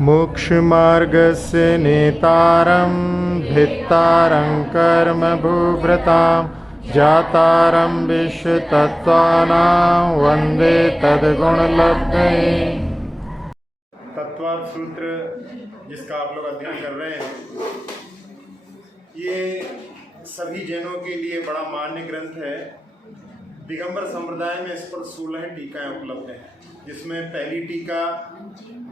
मोक्षमार्गस्य नेतारं भित्तारं कर्म भूभृतां जातारं विश्वतत्त्वानां वन्दे तद्गुणलब्धये। तत्वार्थ सूत्र जिसका आप लोग अध्ययन कर रहे हैं, ये सभी जैनों के लिए बड़ा मान्य ग्रंथ है। दिगंबर संप्रदाय में इस पर 16 टीकाएं उपलब्ध हैं, जिसमें पहली टीका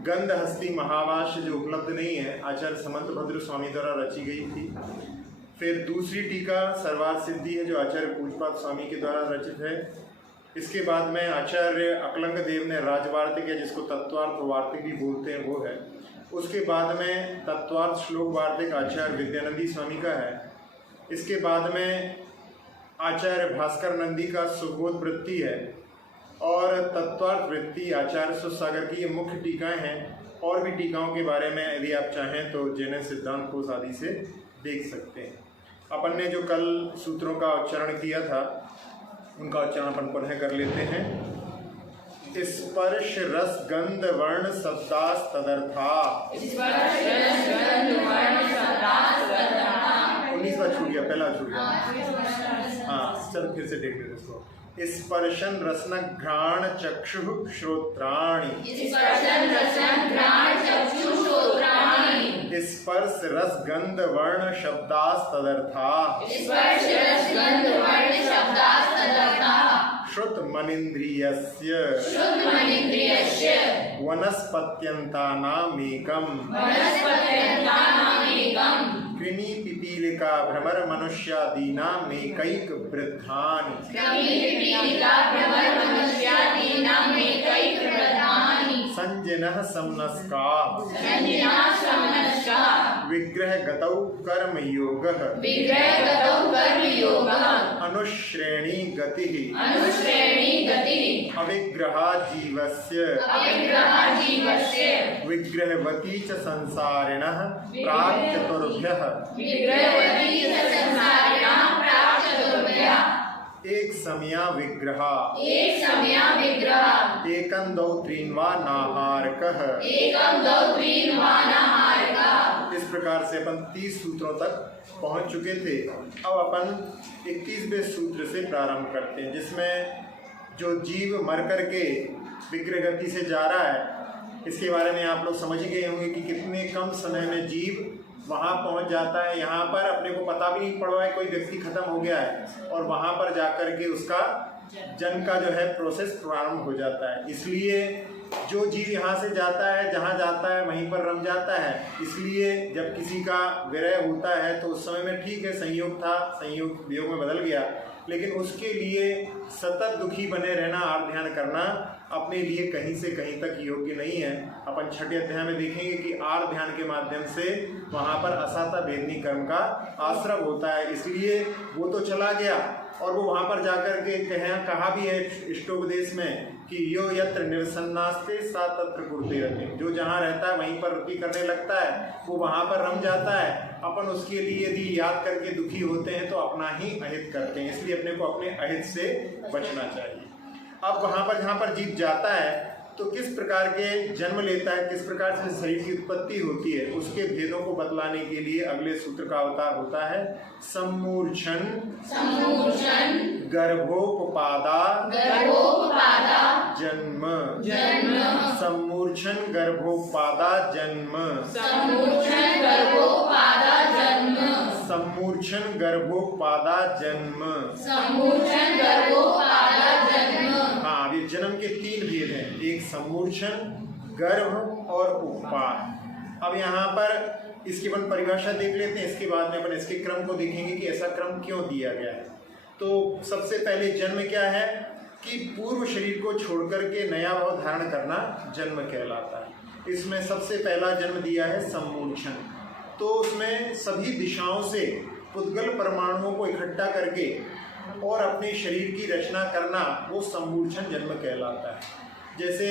गंधहस्ती महाभाष्य जो उपलब्ध नहीं है, आचार्य समंत भद्र स्वामी द्वारा रची गई थी। फिर दूसरी टीका सर्वार्थ सिद्धि है, जो आचार्य पूजपाद स्वामी के द्वारा रचित है। इसके बाद में आचार्य अकलंग देव ने राजवार्तिक, या जिसको तत्वार्थ वार्तिक भी बोलते हैं, वो है। उसके बाद में तत्वार्थ श्लोक वार्तिक आचार्य विद्यानंदी स्वामी का है। इसके बाद में आचार्य भास्कर नंदी का सुबोध वृत्ति है, और तत्वार्थ वृत्ति आचार्य सुसागर की ये मुख्य टीकाएं हैं। और भी टीकाओं के बारे में यदि आप चाहें तो जैन सिद्धांत कोश आदि से देख सकते हैं। अपन ने जो कल सूत्रों का उच्चारण किया था, उनका उच्चारण अपन पुनः कर लेते हैं। स्पर्श रस गंध वर्ण शब्दास तदर्था। 19वां छूट गया, पहला छूट गया। हाँ, चल फिर से देख लेते इसको। स्पर्शन रसन घ्राण चक्षु श्रोत्राणि। स्पर्श रस गंध वर्ण शब्दास तदर्था। श्रुत मनिन्द्रियस्य वनस्पत्यन्तानामेकम् कृमि पिपीलिका भ्रमर मनुष्यादीनामेकैक वृद्धानि। संजनः समनस्काः विग्रह गतौ कर्मयोगः अनुश्रेणी गतिः अविग्रहा जीवस्य विग्रहवती च संसारिणः प्राक् चतुर्भ्यः एक समया विग्रहा एकं द्वौ त्रीन्वा नाहारकः। इस प्रकार से अपन 30 सूत्रों तक पहुंच चुके थे। अब अपन 31वें सूत्र से प्रारंभ करते हैं, जिसमें जो जीव मर करके विग्रह गति से जा रहा है, इसके बारे में आप लोग समझ गए होंगे कि कितने कम समय में जीव वहाँ पहुँच जाता है। यहाँ पर अपने को पता भी नहीं पड़ रहा है कोई व्यक्ति खत्म हो गया है, और वहाँ पर जाकर के उसका जन्म का जो है प्रोसेस प्रारंभ हो जाता है। इसलिए जो जीव यहाँ से जाता है, जहाँ जाता है वहीं पर रम जाता है। इसलिए जब किसी का विरह होता है तो उस समय में ठीक है, संयोग था, संयोग वियोग में बदल गया, लेकिन उसके लिए सतत दुखी बने रहना, आर्त ध्यान करना अपने लिए कहीं से कहीं तक योग्य नहीं है। अपन 6ठे अध्याय में देखेंगे कि आर्त ध्यान के माध्यम से वहाँ पर असाता वेदनी कर्म का आश्रय होता है। इसलिए वो तो चला गया, और वो वहाँ पर जाकर के कहा भी है इष्टोपदेश में कि यो यत्र निरसन्नास्ते सा तत्र कुरुते रते। जो जहाँ रहता है वहीं पर रति करने लगता है, वो वहाँ पर रम जाता है। अपन उसके लिए यदि याद करके दुखी होते हैं तो अपना ही अहित करते हैं। इसलिए अपने को अपने अहित से बचना चाहिए। अब वहाँ पर जहाँ पर जीव जाता है तो किस प्रकार के जन्म लेता है, किस प्रकार से शरीर की उत्पत्ति होती है, उसके भेदों को बतलाने के लिए अगले सूत्र का अवतार होता है सम्मूर्छन गर्भोपपादा जन्म। सम्मूर्छन गर्भोपपादा जन्म। सम्मूर्छन गर्भोपपादा जन्म। हाँ, ये जन्म के 3 भेद हैं, एक सम्मूर्छन, गर्भ और उपपाद। अब यहाँ पर इसकी अपन परिभाषा देख लेते हैं, इसके बाद में अपन इसके क्रम को देखेंगे कि ऐसा क्रम क्यों दिया गया है। तो सबसे पहले जन्म क्या है कि पूर्व शरीर को छोड़कर के नया भाव धारण करना जन्म कहलाता है। इसमें सबसे पहला जन्म दिया है सम्मूर्छन। तो उसमें सभी दिशाओं से पुद्गल परमाणुओं को इकट्ठा करके और अपने शरीर की रचना करना, वो सम्मूर्छन जन्म कहलाता है। जैसे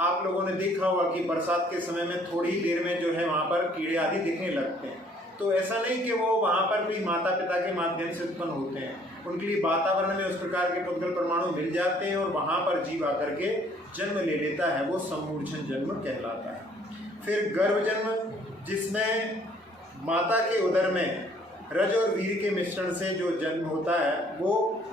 आप लोगों ने देखा होगा कि बरसात के समय में थोड़ी देर में जो है वहाँ पर कीड़े आदि दिखने लगते हैं, तो ऐसा नहीं कि वो वहाँ पर भी माता पिता के माध्यम से उत्पन्न होते हैं, उनके लिए वातावरण में उस प्रकार के पुद्गल परमाणु मिल जाते हैं और वहाँ पर जीव आकर के जन्म ले लेता है, वो सम्मूर्छन जन्म कहलाता है। फिर गर्भ जन्म, जिसमें माता के उदर में रज और वीर के मिश्रण से जो जन्म होता है वो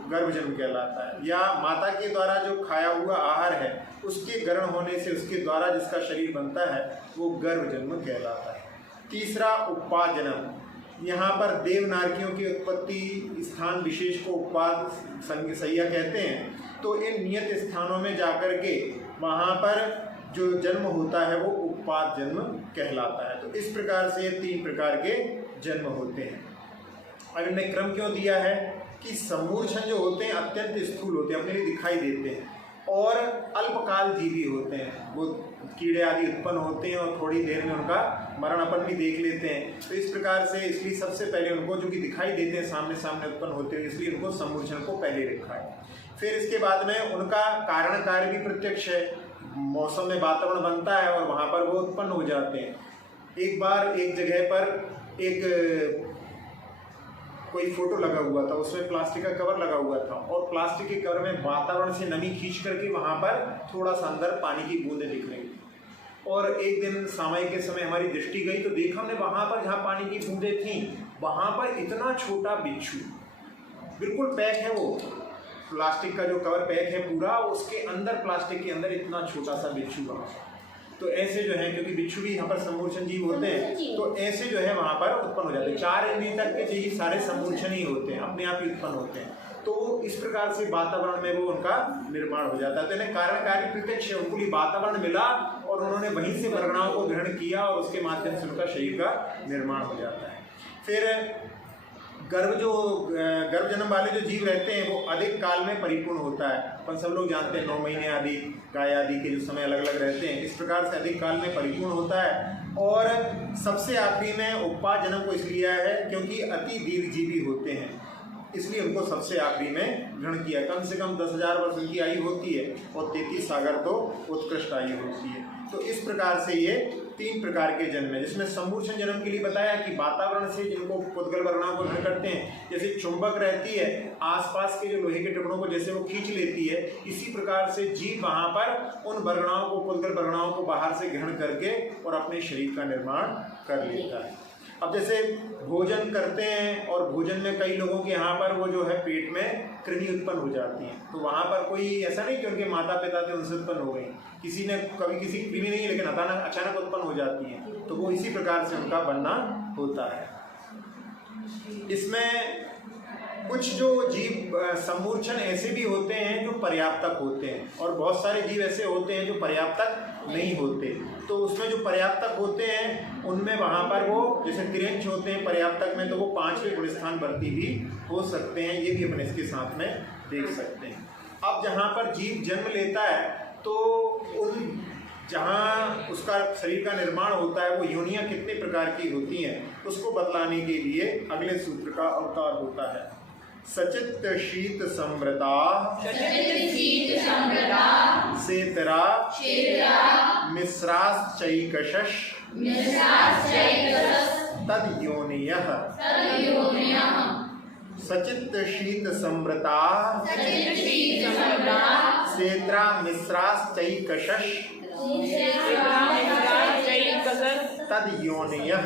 गर्भ जन्म कहलाता है, या माता के द्वारा जो खाया हुआ आहार है उसके ग्रहण होने से उसके द्वारा जिसका शरीर बनता है वो गर्भ जन्म कहलाता है। तीसरा उत्पाद जन्म, यहाँ पर देवनारकियों की उत्पत्ति स्थान विशेष को उत्पाद सैया कहते हैं। तो इन नियत स्थानों में जाकर के वहाँ पर जो जन्म होता है वो उत्पाद जन्म कहलाता है। तो इस प्रकार से 3 प्रकार के जन्म होते हैं। अब इनमें क्रम क्यों दिया है कि सम्मूर्छन जो होते हैं अत्यंत स्थूल होते हैं, अपने लिए दिखाई देते हैं और अल्पकाल जीवी होते हैं, वो कीड़े आदि उत्पन्न होते हैं और थोड़ी देर में उनका मरण अपन भी देख लेते हैं। तो इस प्रकार से इसलिए सबसे पहले उनको जो कि दिखाई देते हैं सामने सामने उत्पन्न होते हैं, इसलिए उनको सम्मूर्छन को पहले रखा है। फिर इसके बाद में उनका कारण कार्य भी प्रत्यक्ष है, मौसम में वातावरण बनता है और वहाँ पर वो उत्पन्न हो जाते हैं। एक बार एक जगह पर एक कोई फोटो लगा हुआ था, उसमें प्लास्टिक का कवर लगा हुआ था और प्लास्टिक के कवर में वातावरण से नमी खींच करके वहाँ पर थोड़ा सा अंदर पानी की बूंदें दिख रही थी। और एक दिन सामयिक के समय हमारी दृष्टि गई तो देखा हमने वहाँ पर जहाँ पानी की बूंदें थीं वहाँ पर इतना छोटा बिच्छू, बिल्कुल पैक है, वो प्लास्टिक का जो कवर पैक है पूरा, उसके अंदर प्लास्टिक के अंदर इतना छोटा सा बिच्छू वहाँ। तो ऐसे जो है, क्योंकि बिच्छू भी यहाँ पर सम्मूर्छन जीव होते हैं, तो ऐसे जो है वहाँ पर उत्पन्न हो जाते हैं। 4 इंद्रिय तक के जीव सारे सम्मूर्छन ही होते हैं, अपने आप ही उत्पन्न होते हैं। तो इस प्रकार से वातावरण में वो उनका निर्माण हो जाता है। तो इन्हें कारण कार्य प्रत्यक्ष है, उनको वातावरण मिला और उन्होंने वहीं से वर्गणाओं को ग्रहण किया और उसके माध्यम से उनका शरीर का निर्माण हो जाता है। फिर गर्भ जन्म वाले जो जीव रहते हैं वो अधिक काल में परिपूर्ण होता है। अपन सब लोग जानते हैं 9 महीने आदि गाय आदि के जो समय अलग अलग रहते हैं, इस प्रकार से अधिक काल में परिपूर्ण होता है। और सबसे आखिरी में उत्पाद जन्म को इसलिए है क्योंकि अति दीर्घजीवी होते हैं, इसलिए उनको सबसे आखिरी में ग्रहण किया। कम से कम 10,000 वर्ष उनकी आयु होती है और 33 सागर तो उत्कृष्ट आयु होती है। तो इस प्रकार से ये 3 प्रकार के जन्म है, जिसमें सम्मूर्छन जन्म के लिए बताया कि वातावरण से जिनको पुद्गल वर्गणाओं को ग्रहण करते हैं, जैसे चुंबक रहती है आसपास के जो लोहे के टुकड़ों को जैसे वो खींच लेती है, इसी प्रकार से जीव वहाँ पर उन वर्गणाओं को, पुद्गल वर्गणाओं को बाहर से ग्रहण करके और अपने शरीर का निर्माण कर लेता है। अब जैसे भोजन करते हैं और भोजन में कई लोगों के यहाँ पर वो जो है पेट में कृमि उत्पन्न हो जाती हैं, तो वहाँ पर कोई ऐसा नहीं कि उनके माता पिता थे उनसे उत्पन्न हो गई, किसी ने कभी किसी की कृमि नहीं, लेकिन अचानक उत्पन्न हो जाती हैं, तो वो इसी प्रकार से उनका बनना होता है। इसमें कुछ जो जीव सम्मूर्छन ऐसे भी होते हैं जो पर्याप्तक होते हैं और बहुत सारे जीव ऐसे होते हैं जो पर्याप्तक नहीं होते। तो उसमें जो पर्याप्तक होते हैं उनमें वहाँ पर वो जैसे तिरंच होते हैं पर्याप्तक में, तो वो 5वें गुणस्थान वर्ती भी हो सकते हैं, ये भी अपन इसके साथ में देख सकते हैं। अब जहाँ पर जीव जन्म लेता है तो उन जहाँ उसका शरीर का निर्माण होता है वो योनियाँ कितने प्रकार की होती हैं उसको बतलाने के लिए अगले सूत्र का अवतार होता है। सचित शीत समृता सेतरा मिश्राश्चैकशश तद योनियः। सचित शीत समृता सेतरा मिश्राश्चैकशश तद योनियः।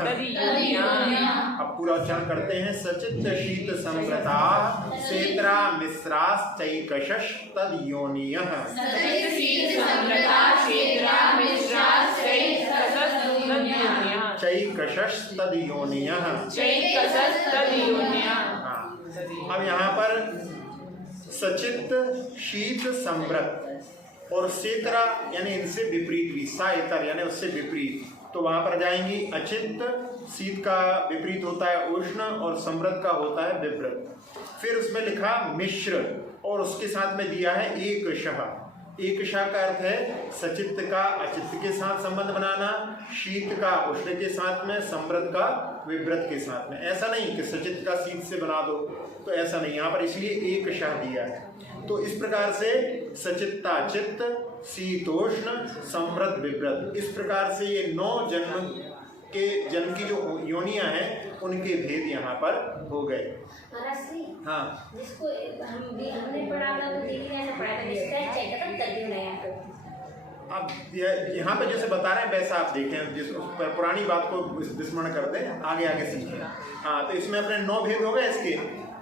अब पूरा उच्चारण करते हैं। सचित शीत समृता सेतरा मिश्राश्चैकशश तद योनियः। चैकशश तद योनियः। अब यहाँ पर सचित शीत समृत और सेतरा यानी इनसे विपरीत भी, साइतर यानी उससे विपरीत, तो वहां पर जाएंगी अचित। शीत का विपरीत होता है उष्ण और समृद्ध का होता है विवृत। फिर उसमें लिखा मिश्र और उसके साथ में दिया है एकशः। एकशः का अर्थ है सचित्त का अचित्त के साथ संबंध बनाना, शीत का उष्ण के साथ में, समृद्ध का विवृत के साथ में। ऐसा नहीं कि सचित्त का शीत से बना दो, तो ऐसा नहीं, यहाँ पर इसलिए एकशः दिया है। तो इस प्रकार से सचित्ता चित्त, शीतोष्ण, समृद्ध विवृत, इस प्रकार से ये 9 जन्म के जन्म की जो योनियां हैं उनके भेद यहाँ पर हो गए। हाँ, जिसको हमने पढ़ा था वो दीदी ने ऐसा पढ़ा था, डिस्कस चेक था तब क्यों नया। अब यहाँ पे जैसे बता रहे हैं वैसा आप देखें, जिस पुरानी बात को विस्मरण करते हैं, आगे आगे सीखें। हाँ, तो इसमें अपने 9 भेद हो गए इसके।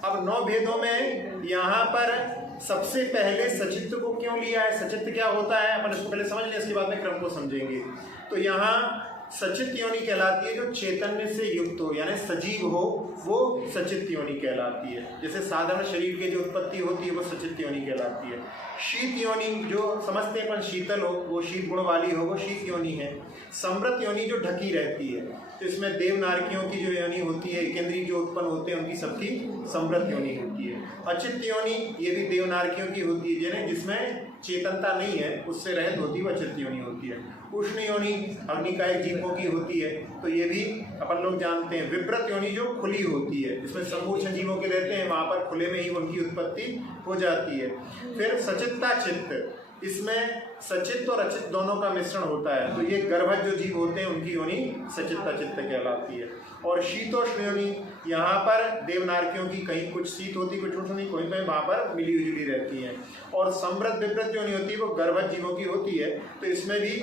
अब 9 भेदों में यहाँ पर सबसे पहले सचित्त को क्यों लिया है, सचित्त क्या होता है अपन इसको पहले समझ लें, इसके बाद में क्रम को समझेंगे। तो यहाँ सचित्त योनि कहलाती है जो चैतन्य से युक्त हो, यानी सजीव हो, वो सचित्त योनि कहलाती है। जैसे साधारण शरीर की जो उत्पत्ति होती है वो सचित्त योनि कहलाती है। शीत योनि जो समझते हैं अपन शीतल हो, वो शीत गुण वाली हो, वो शीत योनि है। समृत योनि जो ढकी रहती है, तो इसमें देव नारकियों की जो योनि होती है, केंद्रीय जो उत्पन्न होते हैं उनकी सबकी समृत योनि होती है। अचित्त योनि ये भी देव नारकियों की होती है, जिसमें चेतनता नहीं है, उससे रहित होती है, वो अचित्त योनि होती है। उष्ण योनि अग्निकायिक जीवों की होती है, तो ये भी अपन लोग जानते हैं। विव्रत योनि जो खुली होती है, जिसमें समूर्छन जीवों के रहते हैं, वहाँ पर खुले में ही उनकी उत्पत्ति हो जाती है। फिर सचित्ता चित्त, इसमें सचित्त और अचित्त दोनों का मिश्रण होता है, तो ये गर्भज जो जीव होते हैं उनकी योनि सचित्ता चित्त कहलाती है। और शीतोष्ण योनि, यहाँ पर देवनारकियों की कहीं कुछ शीत होती, कुछ उष्ण, कहीं पे वहाँ पर मिली जुली रहती हैं। और समृद्ध विव्रत योनि होती है, वो गर्भज जीवों की होती है, तो इसमें भी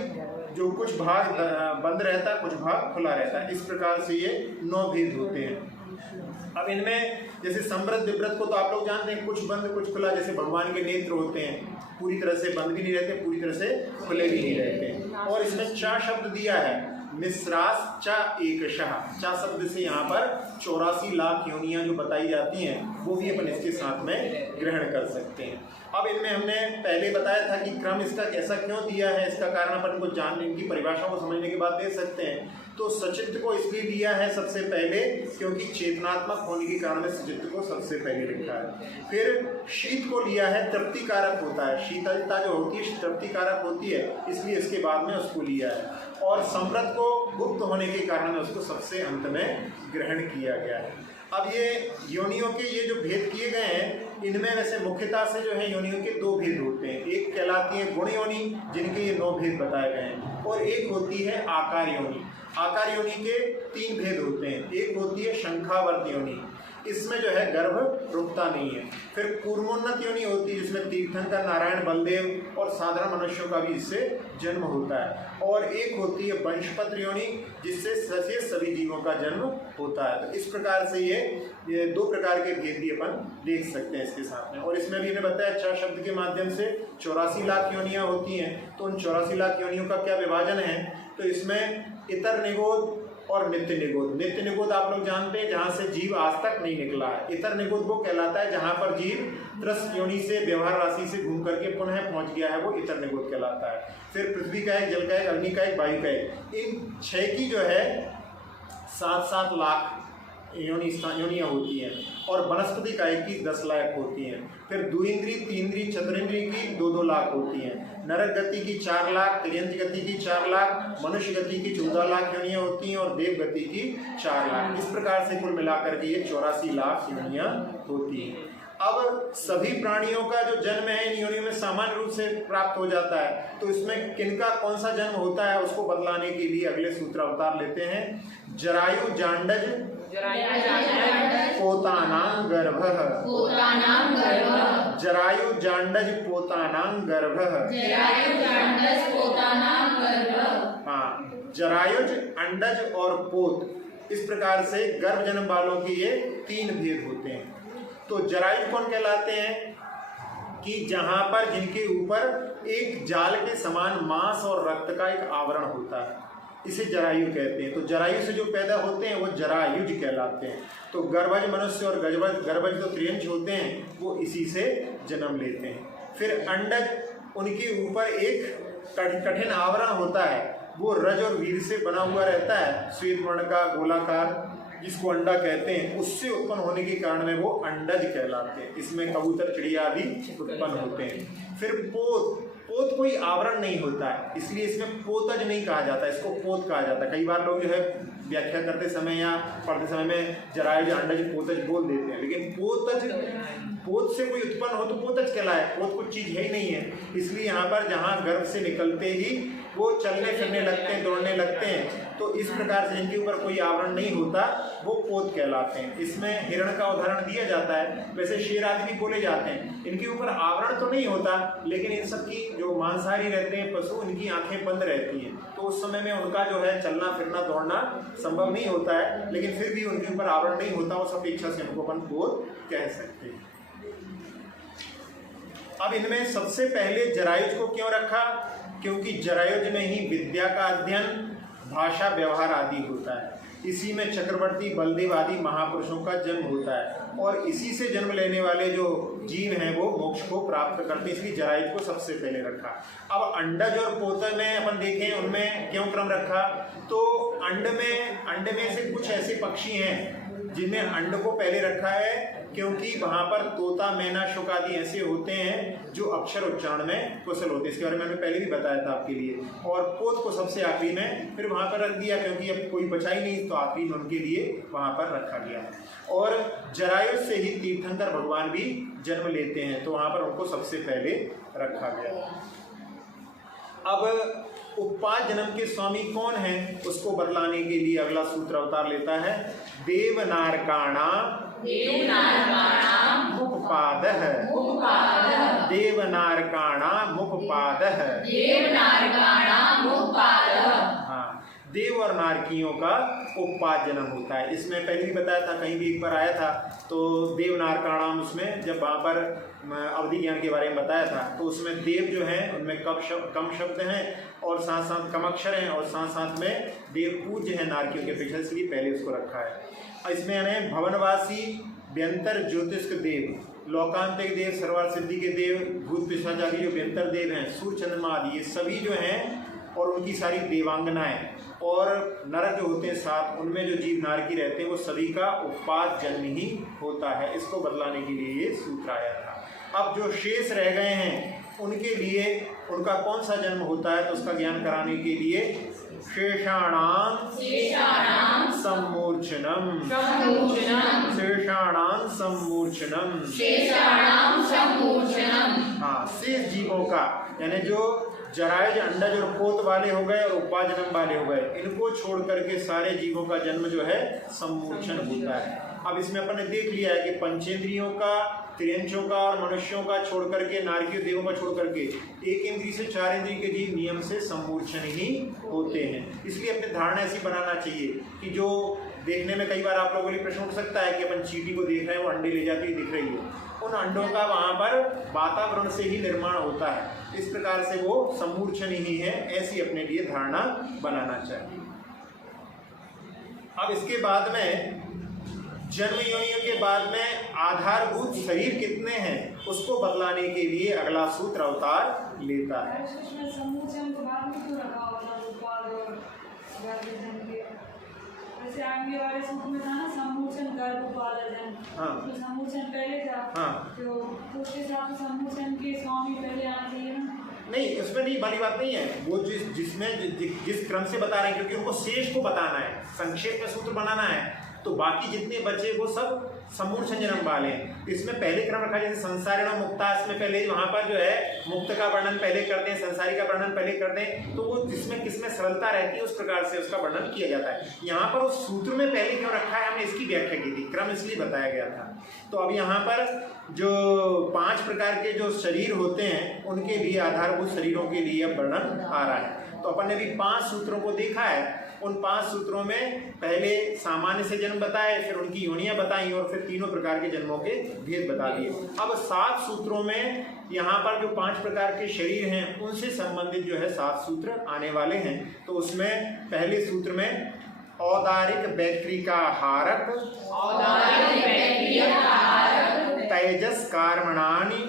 जो कुछ भाग बंद रहता है, कुछ भाग खुला रहता है। इस प्रकार से ये 9 भेद होते हैं। अब इनमें जैसे समृद्ध विव्रत को तो आप लोग जानते हैं, कुछ बंद कुछ खुला, जैसे भगवान के नेत्र होते हैं, पूरी तरह से बंद भी नहीं रहते, पूरी तरह से खुले भी नहीं रहते। और इसमें चा शब्द दिया है, मिश्रास चा एकशः, चा शब्द से यहाँ पर 84 लाख योनियां जो बताई जाती हैं वो भी अपन इसके साथ में ग्रहण कर सकते हैं। अब इनमें हमने पहले बताया था कि क्रम इसका कैसा क्यों दिया है, इसका कारण अपन को जान, इनकी परिभाषा को समझने के बाद दे सकते हैं। तो सचित्त को इसलिए लिया है सबसे पहले क्योंकि चेतनात्मक होने के कारण सचित्त को सबसे पहले लिखा है। फिर शीत को लिया है, तृप्ति कारक होता है, शीतलता जो होती है तृप्ति कारक होती है, इसलिए इसके बाद में उसको लिया है। और समृद्ध को गुप्त होने के कारण उसको सबसे अंत में ग्रहण किया गया है। अब ये योनियों के ये जो भेद किए गए हैं, इनमें वैसे मुख्यतः से जो है योनियों के 2 भेद होते हैं। एक कहलाती है गुण योनि, जिनके ये 9 भेद बताए गए हैं, और एक होती है आकार योनि। आकार योनि के 3 भेद होते हैं। एक होती है शंखावर्त योनि, इसमें जो है गर्भ रुकता नहीं है। फिर कूर्मोन्नत योनि होती है, जिसमें तीर्थंकर, नारायण, बलदेव और साधारण मनुष्यों का भी इससे जन्म होता है। और एक होती है वंशपत्र योनि, जिससे सभी जीवों का जन्म होता है। तो इस प्रकार से ये 2 प्रकार के भेद भी अपन देख सकते हैं इसके साथ में। और इसमें भी हमें बताया 4 शब्द के माध्यम से 84 लाख योनियां होती हैं। तो उन 84 लाख योनियों का क्या विभाजन है, तो इसमें इतर निगोद और नित्य निगोद। नित्य निगोद आप लोग जानते हैं जहाँ से जीव आज तक नहीं निकला है। इतर निगोद वो कहलाता है जहाँ पर जीव त्रस्त योनि से व्यवहार राशि से घूम करके पुनः पहुँच गया है, वो इतर निगोद कहलाता है। फिर पृथ्वी का एक, जल का एक, अग्नि का एक, वायु का एक, इन 6 की जो है 7-7 लाख योनियाँ होती हैं। और वनस्पति काय की 10 लाख होती हैं। फिर द्विइंद्रिय, तीन्द्रिय, चतुरिंद्रिय की 2-2 लाख होती हैं। नरक गति की 4 लाख, तिर्यंत गति की 4 लाख, मनुष्य गति की 14 लाख योनियाँ होती हैं, और देव गति की 4 लाख। इस प्रकार से कुल मिलाकर के ये 84 लाख योनियाँ होती हैं। अब सभी प्राणियों का जो जन्म है इन योनियों में सामान्य रूप से प्राप्त हो जाता है, तो इसमें किनका कौन सा जन्म होता है उसको बतलाने के लिए अगले सूत्र अवतार लेते हैं। जरायु जांडज पोतानां गर्भः, जरायु जांडज पोतानां गर्भः। हाँ, जरायुज, अंडज और पोत, इस प्रकार से गर्भ जन्म वालों के ये 3 भेद होते हैं। तो जरायु कौन कहलाते हैं कि जहां पर जिनके ऊपर एक जाल के समान मांस और रक्त का एक आवरण होता है, इसे जरायु कहते हैं। तो जरायु से जो पैदा होते हैं वो जरायुज कहलाते हैं। तो गर्भज मनुष्य और गर्भज जो त्रियंश होते हैं वो इसी से जन्म लेते हैं। फिर अंडज, उनके ऊपर एक कठिन आवरण होता है, वो रज और वीर से बना हुआ रहता है, श्वेत वर्ण का गोलाकार, जिसको अंडा कहते हैं। उससे उत्पन्न होने के कारण में वो अंडज कहलाते हैं। इसमें कबूतर, चिड़िया आदि उत्पन्न होते हैं। फिर पोत, पोत कोई आवरण नहीं होता है, इसलिए इसमें पोतज नहीं कहा जाता, इसको पोत कहा जाता है। कई बार लोग जो है व्याख्या करते समय या पढ़ते समय में जरायुज, अंडज, पोतज बोल देते हैं, लेकिन पोतज, पोत से कोई उत्पन्न हो तो पोतज कहलाए, पोत कुछ चीज है ही नहीं है। इसलिए यहाँ पर जहाँ गर्भ से निकलते ही वो चलने फिरने लगते हैं, दौड़ने लगते हैं। तो इस प्रकार से इनके ऊपर कोई आवरण नहीं होता, वो पोत कहलाते हैं। इसमें हिरण का उदाहरण दिया जाता है, वैसे शेर आदि भी बोले जाते हैं। इनके ऊपर आवरण तो नहीं होता, लेकिन इन सब की जो मांसाहारी रहते हैं पशु, इनकी आंखें बंद रहती हैं, तो उस समय में उनका जो है चलना फिरना दौड़ना संभव नहीं होता है, लेकिन फिर भी उनके ऊपर आवरण नहीं होता, उस अपेक्षा से उनको अपन पोत कह सकते हैं। अब इनमें सबसे पहले जरायुज को क्यों रखा? क्योंकि जरायुज में ही विद्या का अध्ययन, भाषा, व्यवहार आदि होता है। इसी में चक्रवर्ती, बलदेव आदि महापुरुषों का जन्म होता है और इसी से जन्म लेने वाले जो जीव हैं वो मोक्ष को प्राप्त करते हैं, इसलिए जरायुज को सबसे पहले रखा। अब अंडज और पोते में अपन देखें, उनमें क्यों क्रम रखा? तो अंड में से कुछ ऐसे पक्षी हैं जिनमें अंड को पहले रखा है, क्योंकि वहां पर तोता, मैना, शुक आदि ऐसे होते हैं जो अक्षर उच्चारण में कुशल होते हैं। इसके बारे में मैंने पहले भी बताया था आपके लिए। और पोत को सबसे आखिरी में फिर वहां पर रख दिया, क्योंकि अब कोई बचा ही नहीं, तो आखिरी में उनके लिए वहां पर रखा गया। और जरायुज से ही तीर्थंकर भगवान भी जन्म लेते हैं, तो वहां पर उनको सबसे पहले रखा गया। अब उपपाद जन्म के स्वामी कौन है, उसको बतलाने के लिए अगला सूत्र अवतार लेता है। देवनारकाणाम मुखपादः, देवनारकाणाम मुखपादः। हाँ, देव और नारकियों का उपपाद जन्म होता है। इसमें पहले भी बताया था, कहीं भी एक बार आया था, तो देव नारकाणाम, उसमें जब वहाँ पर अवधि ज्ञान के बारे में बताया था, तो उसमें देव जो है उनमें कम शब्द हैं और साथ साथ कम अक्षर हैं, और साथ साथ में देव पूज्य है नारकियों के अपेक्षा, इसलिए पहले उसको रखा है। इसमें यानी भवनवासी, व्यंतर, ज्योतिष देव, लोकांतिक देव, सर्वार्थ सिद्धि के देव, भूत पिशाच आदि जो व्यंतर देव हैं, सूर्य चंद्रमा आदि, ये सभी जो हैं और उनकी सारी देवांगनाएं और नरक जो होते हैं साथ, उनमें जो जीव नारकी रहते हैं, वो सभी का उपपाद जन्म ही होता है। इसको बदलाने के लिए ये सूत्र आया था। अब जो शेष रह गए हैं उनके लिए उनका कौन सा जन्म होता है, तो उसका ज्ञान कराने के लिए शेषाणाम सम्मूर्छनम, शेषाणाम सम्मूर्छनम। हाँ, शेष जीवों का, यानी जो जरायुज, अंडज और पोत वाले हो गए और उपपाद जन्म वाले हो गए, इनको छोड़ करके सारे जीवों का जन्म जो है सम्मूर्छन होता है। अब इसमें अपन ने देख लिया है कि पंचेंद्रियों का, त्रियंचों का और मनुष्यों का छोड़ करके, नारकीय देवों का छोड़ करके, एक इंद्रिय से 4 इंद्रिय के जीव नियम से सम्मूर्छन ही होते हैं। इसलिए अपनी धारणा ऐसी बनाना चाहिए कि जो देखने में कई बार आप लोगों के लिए प्रश्न उठ सकता है कि अपन चींटी को देख रहे हैं, वो अंडे ले जाती हुई दिख रही है, उन अंडों का वहाँ पर वातावरण से ही निर्माण होता है, इस प्रकार से वो सम्मूर्छन ही है, ऐसी अपने लिए धारणा बनाना चाहिए। अब इसके बाद में जन्म योनियों के बाद में आधारभूत शरीर कितने हैं, उसको बतलाने के लिए अगला सूत्र अवतार लेता है। जैसे आगे वाले सूत्र में था ना, सम्मूर्छन गर्भोपादन, हाँ, तो सम्मूर्छन पहले था, हाँ, तो उसके साथ सम्मूर्छन के स्वामी पहले आना चाहिए ना? नहीं, उसमें नहीं, बड़ी बात नहीं है। वो जिस क्रम से बता रहे हैं, क्योंकि उनको शेष को बताना है, संक्षेप में सूत्र बनाना है, तो बाकी जितने बचे वो सब सम्मूर्छन जन्म वाले हैं। इसमें पहले क्रम रखा, जैसे संसारिण मुक्ता, इसमें पहले वहाँ पर जो है मुक्त का वर्णन पहले करते हैं, संसारी का वर्णन पहले करते हैं, तो वो जिसमें किसमें सरलता रहती है उस प्रकार से उसका वर्णन किया जाता है। यहाँ पर उस सूत्र में पहले क्यों रखा है, हमने इसकी व्याख्या की थी, क्रम इसलिए बताया गया था। तो अब यहाँ पर जो 5 प्रकार के जो शरीर होते हैं उनके लिए, आधारभूत शरीरों के लिए अब वर्णन आ रहा है। तो अपन ने भी 5 सूत्रों को देखा है। उन 5 सूत्रों में पहले सामान्य से जन्म बताए, फिर उनकी योनियां बताई और फिर तीनों प्रकार के जन्मों के भेद बता दिए। अब 7 सूत्रों में यहाँ पर जो 5 प्रकार के शरीर हैं उनसे संबंधित जो है 7 सूत्र आने वाले हैं। तो उसमें पहले सूत्र में औदारिक वैक्रिका हारक, तेजस कर्मणानि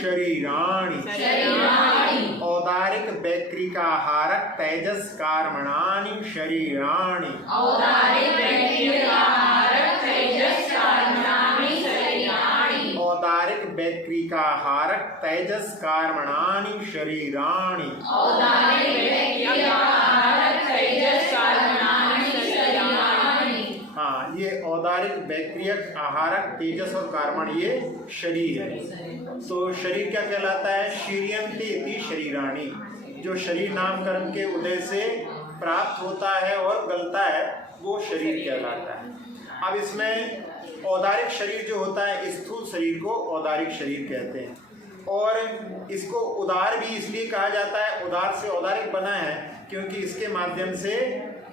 शरीराणि, औदारिक वैक्रिका हारक तेजस कर्मणानि शरीराणि, औदारिक वैक्रिका हारक तेजस कर्मणानि शरीराणि। हाँ, ये औदारिक, बैक्रियक, आहारक, तेजस और कार्बन ये शरीर है। तो शरीर क्या कहलाता है? शीर्यन्ते इति शरीराणि, जो शरीर नाम कर्म के उदय से प्राप्त होता है और गलता है वो शरीर कहलाता है। अब इसमें औदारिक शरीर जो होता है, स्थूल शरीर को औदारिक शरीर कहते हैं, और इसको उदार भी इसलिए कहा जाता है, उदार से औदारिक बना है क्योंकि इसके माध्यम से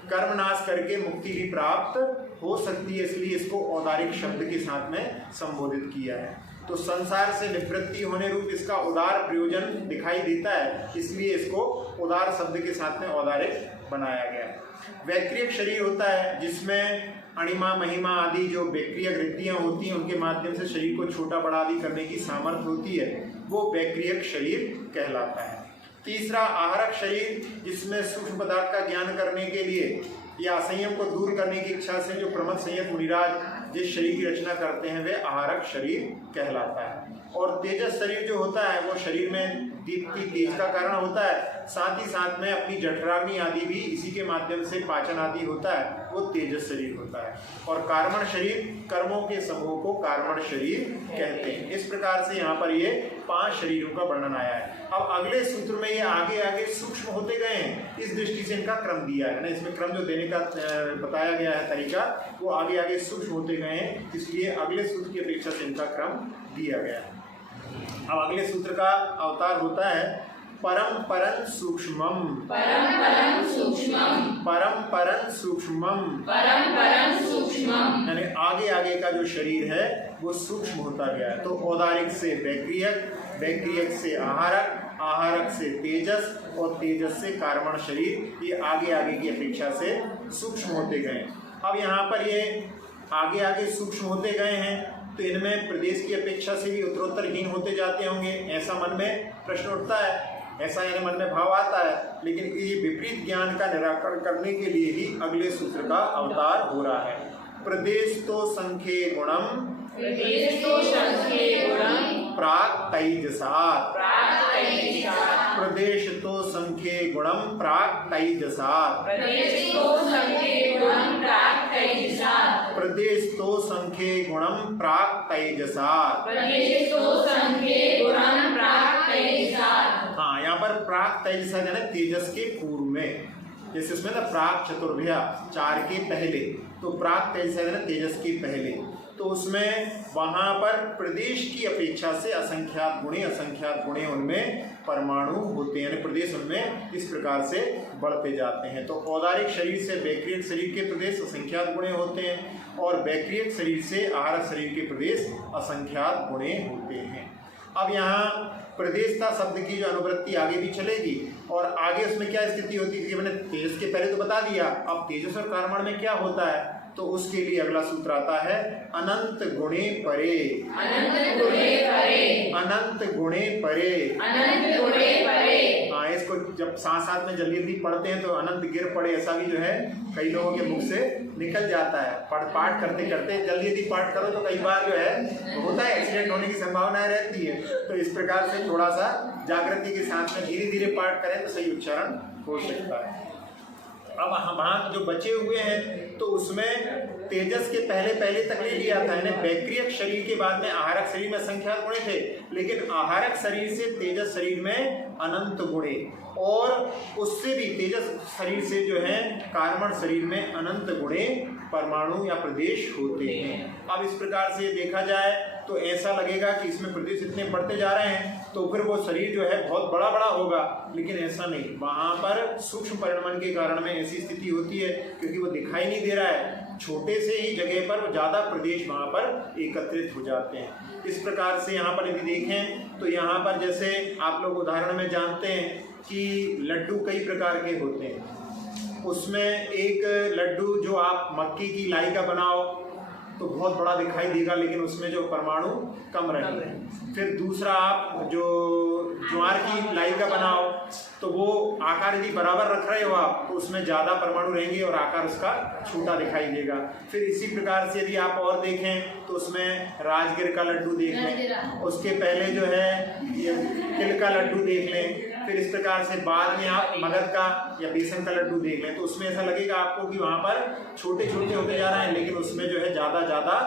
कर्मनाश करके मुक्ति भी प्राप्त हो सकती है, इसलिए इसको औदारिक शब्द के साथ में संबोधित किया है। तो संसार से निवृत्ति होने रूप इसका उदार प्रयोजन दिखाई देता है, इसलिए इसको उदार शब्द के साथ में औदारिक बनाया गया है। वैक्रियक शरीर होता है जिसमें अणिमा, महिमा आदि जो वैक्रियक वृत्तियां होती हैं उनके माध्यम से शरीर को छोटा बड़ा आदि करने की सामर्थ्य होती है, वो वैक्रियक शरीर कहलाता है। तीसरा आहारक शरीर, जिसमें सूक्ष्म पदार्थ का ज्ञान करने के लिए या असंयम को दूर करने की इच्छा से जो प्रमथ संयत मुनिराज जिस शरीर की रचना करते हैं वे आहारक शरीर कहलाता है। और तेजस शरीर जो होता है वो शरीर में दीप्ति तेज का कारण होता है, साथ ही साथ में अपनी जठराग्नि आदि भी इसी के माध्यम से पाचन आदि होता है, वो तेजस शरीर होता है। और कार्बन शरीर, कर्मों के समूह को कार्बन शरीर कहते हैं। इस प्रकार से यहाँ पर ये 5 शरीरों का वर्णन आया है। अब अगले सूत्र में ये आगे आगे सूक्ष्म होते गए हैं, इस दृष्टि से इनका क्रम दिया है ना, इसमें क्रम जो देने का बताया गया है तरीका, वो आगे आगे सूक्ष्म होते गए हैं, इसलिए अगले सूत्र की अपेक्षा से इनका क्रम दिया गया है। अब अगले सूत्र का अवतार होता है परम परम सूक्ष्मम, परम परम सूक्ष्मम, परम परम सूक्ष्मम, परम परम सूक्ष्मम, यानी आगे आगे का जो शरीर है वो सूक्ष्म होता गया है। तो औदारिक से वैक्रियक, वैक्रियक से आहारक, आहारक से तेजस और तेजस से कार्बन शरीर, ये आगे आगे की अपेक्षा से सूक्ष्म होते गए। अब यहाँ पर ये आगे आगे सूक्ष्म होते गए हैं तो इनमें प्रदेश की अपेक्षा से भी उत्तरोत्तर हीन होते जाते होंगे, ऐसा मन में प्रश्न उठता है, ऐसा यानी मन में भाव आता है। लेकिन ये विपरीत ज्ञान का निराकरण करने के लिए ही अगले सूत्र का अवतार हो रहा है। प्रदेश तो संख्ये गुणम, प्रदेश तो संख्ये गुणम, प्राक तैजसात्, प्राक तैजसात्, प्रदेश तो संख्ये गुणम प्राक तैजसात्, प्रदेश तो संख्ये गुणम प्राक तैजसात्, प्रदेश तो संख्ये गुणम प्राक तैजसात्, प्रदेश तो संख्ये गुणम प्राक तैजसात्। हाँ, यहाँ पर प्राक तैजसात् यानी तेजस के पूर्व में, जैसे उसमें ना प्राक चतुर्भ्या 4 के पहले, तो प्राक तैजसात् यानी तेजस के पहले, तो उसमें वहां पर प्रदेश की अपेक्षा से असंख्यात गुणे उनमें परमाणु होते हैं, यानी प्रदेश उनमें इस प्रकार से बढ़ते जाते हैं। तो औदारिक शरीर से वैक्रियक शरीर के प्रदेश असंख्यात गुणे होते हैं और वैक्रियक शरीर से आहारक शरीर के प्रदेश असंख्यात गुणे होते हैं। अब यहाँ प्रदेशता शब्द की जो अनुवृत्ति आगे भी चलेगी और आगे उसमें क्या स्थिति होती है, मैंने तेजस के पहले तो बता दिया, अब तेजस और कार्बन में क्या होता है, तो उसके लिए अगला सूत्र आता है अनंत गुणे परे, अनंत गुणे परे, अनंत गुणे परे, अनंत गुणे परे। हाँ, इसको जब साथ साथ में जल्दी जल्दी पढ़ते हैं तो अनंत गिर पड़े, ऐसा भी जो है कई लोगों के मुख से निकल जाता है। पाठ करते करते जल्दी जल्दी पाठ करो तो कई बार जो है होता है, एक्सीडेंट होने की संभावना रहती है। तो इस प्रकार से थोड़ा सा जागृति के साथ में धीरे धीरे पाठ करें तो सही उच्चारण हो सकता है। अब वहाँ जो बचे हुए हैं तो उसमें तेजस के पहले तक ले लिया था, यानी वैक्रियक शरीर के बाद में आहारक शरीर में असंख्यात गुणे थे, लेकिन आहारक शरीर से तेजस शरीर में अनंत गुणे और उससे भी तेजस शरीर से जो है कार्बन शरीर में अनंत गुणे परमाणु या प्रदेश होते हैं। अब इस प्रकार से देखा जाए तो ऐसा लगेगा कि इसमें प्रदेश इतने बढ़ते जा रहे हैं तो फिर वो शरीर जो है बहुत बड़ा बड़ा होगा, लेकिन ऐसा नहीं, वहाँ पर सूक्ष्म परिणमन के कारण में ऐसी स्थिति होती है क्योंकि वो दिखाई नहीं दे रहा है, छोटे से ही जगह पर वो ज़्यादा प्रदेश वहाँ पर एकत्रित हो जाते हैं। इस प्रकार से यहाँ पर यदि देखें तो यहाँ पर जैसे आप लोग उदाहरण में जानते हैं कि लड्डू कई प्रकार के होते हैं, उसमें एक लड्डू जो आप मक्की की लाई का बनाओ तो बहुत बड़ा दिखाई देगा लेकिन उसमें जो परमाणु कम रहेंगे। फिर दूसरा आप जो ज्वार की लाई का बनाओ तो वो आकार यदि बराबर रख रहे हो आप तो उसमें ज़्यादा परमाणु रहेंगे और आकार उसका छोटा दिखाई देगा। फिर इसी प्रकार से यदि आप और देखें तो उसमें राजगिर का लड्डू देख लें, उसके पहले जो है ये तिल का लड्डू देख लें, फिर इस प्रकार से बाद में आप मगध का या बेसन का लड्डू देख लें तो उसमें ऐसा लगेगा आपको कि वहाँ पर छोटे छोटे होते जा रहे हैं, लेकिन उसमें जो है ज़्यादा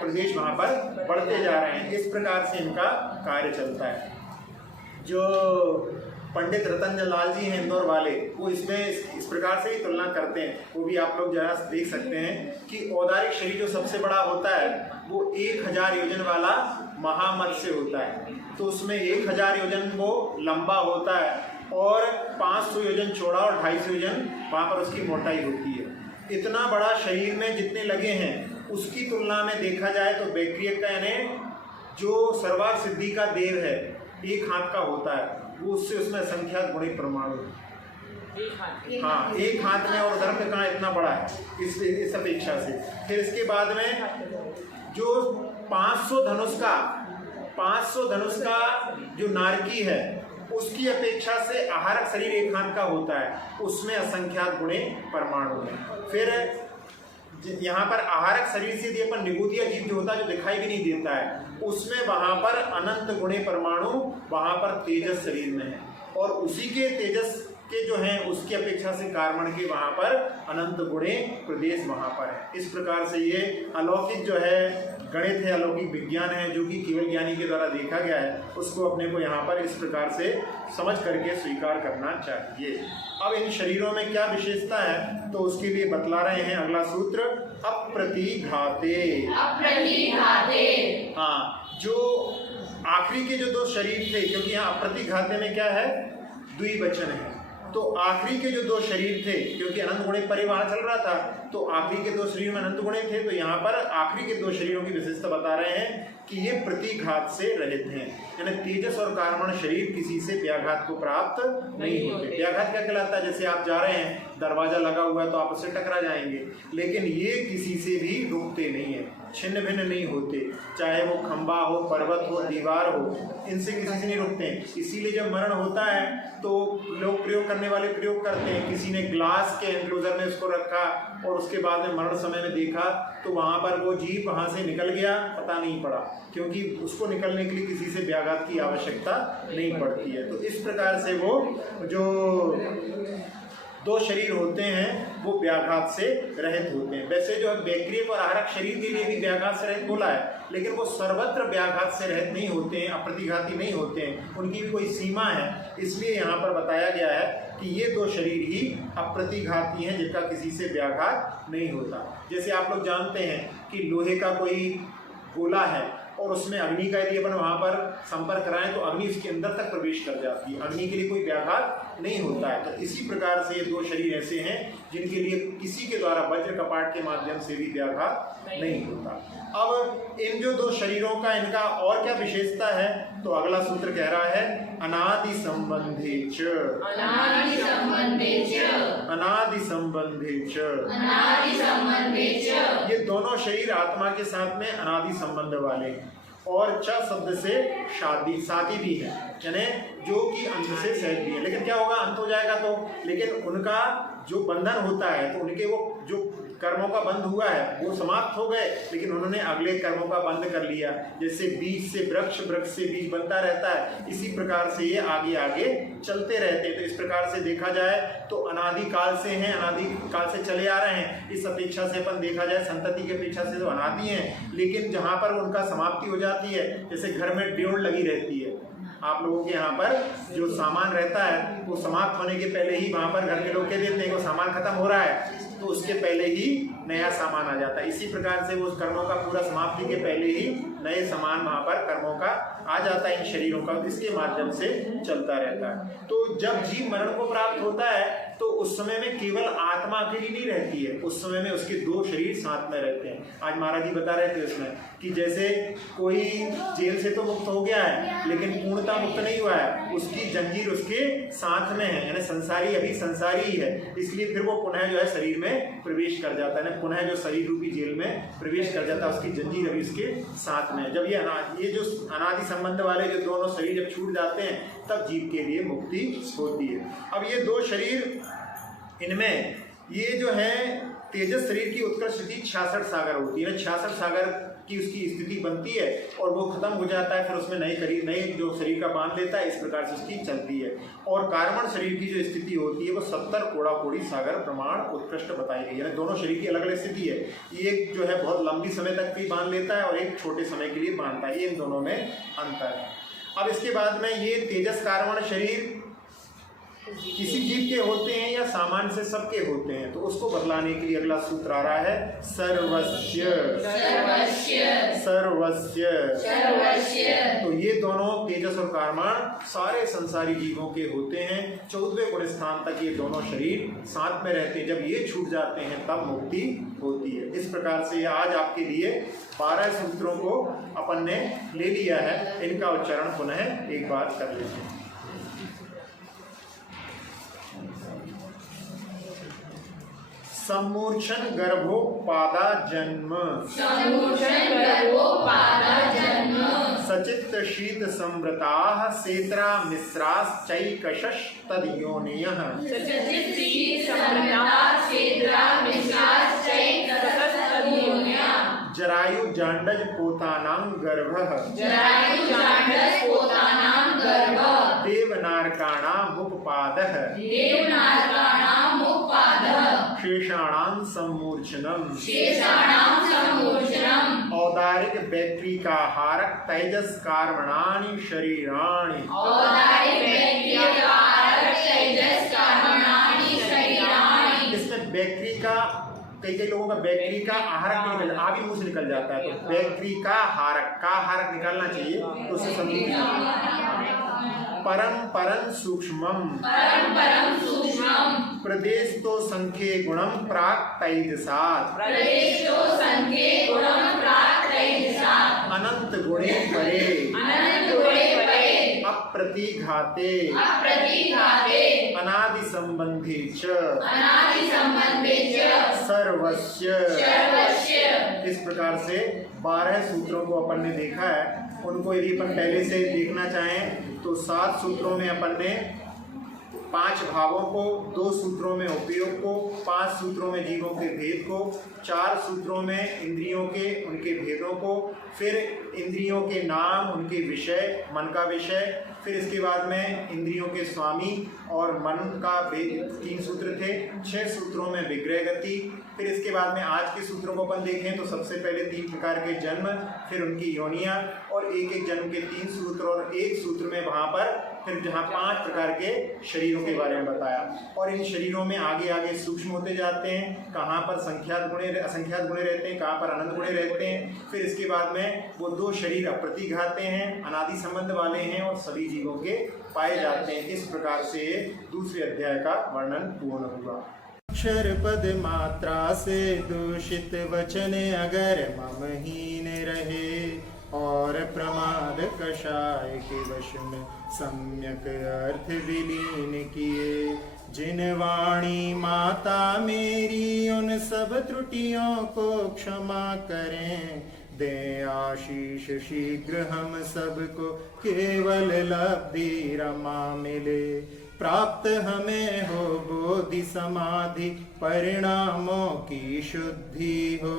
प्रदेश वहाँ पर बढ़ते जा रहे हैं। इस प्रकार से इनका कार्य चलता है। जो पंडित रतन लाल जी हैं इंदौर वाले, वो इसमें इस प्रकार से ही तुलना करते हैं, वो भी आप लोग जरा देख सकते हैं कि औदारिक शरीर जो सबसे बड़ा होता है वो 1000 योजन वाला महामत्स्य होता है, तो उसमें 1000 योजन वो लंबा होता है और 500 योजन चौड़ा और 250 योजन वहाँ पर उसकी मोटाई होती है। इतना बड़ा शरीर में जितने लगे हैं उसकी तुलना में देखा जाए तो बैक्टीरिया का यानी जो सर्वार्थ सिद्धि का देव है एक हाथ का होता है, वो उससे उसमें असंख्यात गुणे परमाणु, हाँ एक हाथ में, और धर्म कहाँ इतना बड़ा है इस अपेक्षा से। फिर इसके बाद में जो 500 धनुष का जो नारकी है उसकी अपेक्षा से आहारक शरीर एक हाथ का होता है, उसमें असंख्यात गुणे परमाणु है। फिर यहाँ पर आहारक शरीर से यदि अपन निगूदिया जीव जो होता है जो दिखाई भी नहीं देता है, उसमें वहाँ पर अनंत गुणे परमाणु वहाँ पर तेजस शरीर में है, और उसी के तेजस के जो हैं उसकी अपेक्षा से कार्बन के वहाँ पर अनंत गुणे प्रदेश वहाँ पर है। इस प्रकार से ये अलौकिक जो है गणित है, अलौकिक विज्ञान है, जो कि केवल ज्ञानी के द्वारा देखा गया है, उसको अपने को यहाँ पर इस प्रकार से समझ करके स्वीकार करना चाहिए। अब इन शरीरों में क्या विशेषता है तो उसके लिए बतला रहे हैं अगला सूत्र, अप्रतिघाते। हाँ, जो आखिरी के जो 2 शरीर थे, क्योंकि यहाँ अप्रतिघाते में क्या है, द्विवचन है, तो आखिरी के जो 2 शरीर थे, क्योंकि अनंत गुणे परिवार चल रहा था, तो आखिरी के 2 शरीर में अनंत गुणे थे, तो यहाँ पर आखिरी के 2 शरीरों की विशेषता बता रहे हैं कि ये प्रतिघात से रहित हैं, यानी तेजस और कार्बन शरीर किसी से व्याघात को प्राप्त नहीं होते। व्याघात क्या कहलाता है, जैसे आप जा रहे हैं, दरवाजा लगा हुआ है तो आप उससे टकरा जाएंगे, लेकिन ये किसी से भी रुकते नहीं है, छिन्न भिन्न नहीं होते, चाहे वो खंबा हो, पर्वत हो, दीवार हो, इनसे किसी से नहीं रुकते हैं। इसीलिए जब मरण होता है तो लोग प्रयोग करने वाले प्रयोग करते हैं, किसी ने ग्लास के एनक्लोजर में इसको रखा और उसके बाद में मरण समय में देखा तो वहाँ पर वो जीव वहाँ से निकल गया, पता नहीं पड़ा, क्योंकि उसको निकलने के लिए किसी से व्याघात की आवश्यकता नहीं पड़ती है। तो इस प्रकार से वो जो 2 शरीर होते हैं वो व्याघात से रहित होते हैं। वैसे जो बैक्टीरिया और आहारक शरीर के लिए भी व्याघात से रहित बोला है, लेकिन वो सर्वत्र व्याघात से रहित नहीं होते हैं, अप्रतिघाती नहीं होते हैं, उनकी भी कोई सीमा है। इसलिए यहाँ पर बताया गया है कि ये 2 शरीर ही अप्रतिघाती हैं, जिनका किसी से व्याघात नहीं होता। जैसे आप लोग जानते हैं कि लोहे का कोई गोला है और उसमें अग्नि का यदि अपन वहाँ पर संपर्क कराएं तो अग्नि उसके अंदर तक प्रवेश कर जाती है, अग्नि के लिए कोई व्याघात नहीं होता है। तो इसी प्रकार से ये 2 शरीर ऐसे हैं जिनके लिए किसी के द्वारा वज्र कपाट के माध्यम से भी व्याघात नहीं होता। अब इन जो 2 शरीरों का इनका और क्या विशेषता है तो अगला सूत्र कह रहा है अनादि संबंधे च। ये दोनों शरीर आत्मा के साथ में अनादि संबंध वाले हैं, और च शब्द से शादी भी है, यानी जो कि अंत से सहज भी है। लेकिन क्या होगा, अंत हो जाएगा तो, लेकिन उनका जो बंधन होता है तो उनके वो जो कर्मों का बंध हुआ है वो समाप्त हो गए, लेकिन उन्होंने अगले कर्मों का बंध कर लिया। जैसे बीज से वृक्ष, वृक्ष से बीज बनता रहता है, इसी प्रकार से ये आगे आगे चलते रहते हैं। तो इस प्रकार से देखा जाए तो अनादिकाल से हैं, अनादिकाल से चले आ रहे हैं। इस अपेक्षा से अपन देखा जाए संतति की अपेक्षा से तो अनादि हैं, लेकिन जहाँ पर उनका समाप्ति हो जाती है, जैसे घर में ड्योढ़ लगी रहती है, आप लोगों के यहाँ पर जो सामान रहता है वो समाप्त होने के पहले ही वहाँ पर घर के लोग कह देते हैं कि सामान खत्म हो रहा है, तो उसके पहले ही नया सामान आ जाता है। इसी प्रकार से वो कर्मों का पूरा समाप्ति के पहले ही नए सामान वहाँ पर कर्मों का आ जाता है, इन शरीरों का, इसके माध्यम से चलता रहता है। तो जब जीव मरण को प्राप्त होता है तो उस समय में केवल आत्मा अकेली नहीं रहती है, उस समय में उसके 2 शरीर साथ में रहते हैं। आज महाराज जी बता रहे थे उसमें कि जैसे कोई जेल से तो मुक्त हो गया है लेकिन पूर्णता मुक्त नहीं हुआ है, उसकी जंजीर उसके साथ में है, यानी संसारी अभी संसारी ही है, इसलिए फिर वो पुनः जो है शरीर में प्रवेश कर जाता है, पुनः जो शरीर रूपी जेल में प्रवेश कर जाता है, उसकी जंजीर अभी उसके साथ में। जब ये जो अनादि संबंध वाले जो दोनों शरीर जब छूट जाते हैं तब जीव के लिए मुक्ति होती है। अब ये दो शरीर, इनमें ये जो है तेजस शरीर की उत्कर्ष स्थिति 66 सागर होती है, 66 सागर की उसकी स्थिति बनती है और वो खत्म हो जाता है, फिर उसमें नए जो शरीर का बांध लेता है, इस प्रकार से उसकी चलती है। और कार्बन शरीर की जो स्थिति होती है वो 70 कोड़ा कोड़ी सागर प्रमाण उत्कृष्ट बताई गई है। दोनों शरीर की अलग अलग स्थिति है, एक जो है बहुत लंबी समय तक भी बांध लेता है और एक छोटे समय के लिए बांधता है, ये इन दोनों में अंतर है। अब इसके बाद में ये तेजस कार्बन शरीर किसी जीव के होते हैं या सामान्य से सबके होते हैं, तो उसको बतलाने के लिए अगला सूत्र आ रहा है सर्वस्य सर्वस्य सर्वस्य। सर्वस्य। तो ये दोनों तेजस और कार्बन सारे संसारी जीवों के होते हैं। 14वें गुण स्थान तक ये दोनों शरीर साथ में रहते हैं, जब ये छूट जाते हैं तब मुक्ति होती है। इस प्रकार से आज आपके लिए 12 सूत्रों को अपन ने ले लिया है, इनका उच्चारण पुनः एक बार कर लेते हैं। सम्मूर्छन गर्भोपादा जन्म, सम्मूर्छन गर्भोपादा जन्म, सचित्त शीत संवृताः सेत्रा मिश्राश्चैकशश तद्योनयः, सचित् शीत संवृताः सेत्रा मिश्राश्चैकशश तद्योनयः, जरायु जांडज पोतानां गर्भः, जरायु जांडस पोतानां गर्भः, देवनारकाणामुपपादः, देवनारकाणामुपपादः, शेषाणां सम्मूर्छनम्, शेषाणां सम्मूर्छनम्, औदारिक बैक्ट्रिकाहारक तेजस कार्बणानि शरीराणि, औदारिक बैक्टीरियाकारक तेजस कार्बणानि शरीराणि। इसमें बैक्ट्री का कई लोगों का बैक्ट्री का आहारक भी निकल, आ भी मुंह से निकल जाता है, तो बैक्ट्री का हारक निकालना चाहिए, तो उससे समझिए परम परम सूक्ष्मम, परम परम सूक्ष्मम, प्रदेश तो संख्ये गुणम प्राक तैजसात्, प्रदेशो संख्ये गुणम प्राक तैजसात्, अनंत गुणे परे, अनंत गुणे परे, अप्रतिघाते, अप्रतिघाते, अनादि संबंधे च, अनादि संबंधे च, सर्वस्य। सर्वस्य। इस प्रकार से 12 सूत्रों को अपन ने देखा है। उनको यदि अपन पहले से देखना चाहें तो 7 सूत्रों में अपन ने 5 भावों को, 2 सूत्रों में उपयोग को, 5 सूत्रों में जीवों के भेद को, 4 सूत्रों में इंद्रियों के उनके भेदों को, फिर इंद्रियों के नाम, उनके विषय, मन का विषय, फिर इसके बाद में इंद्रियों के स्वामी और मन का 3 सूत्र थे, 6 सूत्रों में विग्रह गति, फिर इसके बाद में आज के सूत्रों को अपन देखें तो सबसे पहले 3 प्रकार के जन्म, फिर उनकी योनियां और एक जन्म के 3 सूत्र, और एक सूत्र में वहाँ पर फिर जहाँ 5 प्रकार के शरीरों के बारे में बताया। और इन शरीरों में आगे आगे सूक्ष्म होते जाते हैं, कहाँ पर संख्यात गुणे असंख्यात गुणे रहते हैं, कहाँ पर अनंत गुणे रहते हैं। फिर इसके बाद में वो 2 शरीर अप्रतिघाते हैं, अनादि संबंध वाले हैं और सभी जीवों के पाए जाते हैं। इस प्रकार से दूसरे अध्याय का वर्णन पूर्ण हुआ। अक्षर पद मात्रा से दूषित वचन अगर ममहीन रहे और प्रमाद कषाय के वश में सम्यक अर्थ विलीन किए, जिन वाणी माता मेरी उन सब त्रुटियों को क्षमा करें, दे आशीष शीघ्र हम सबको केवल लब्धि रमा मिले, प्राप्त हमें हो बोधि समाधि परिणामों की शुद्धि हो,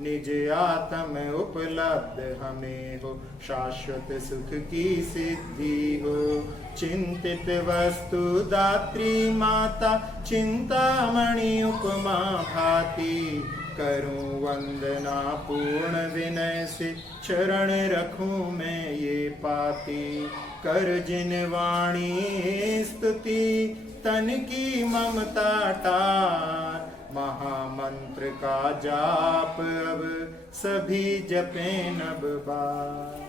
निज आत्म उपलब्ध हमें हो शाश्वत सुख की सिद्धि हो, चिंतित वस्तु दात्री माता चिंतामणि उपमा भाति, करूं वंदना पूर्ण विनय से चरण रखूं मैं ये पाती, कर जिन वाणी स्तुति तन की ममता टार, महामंत्र का जाप अब सभी जपें नब बार।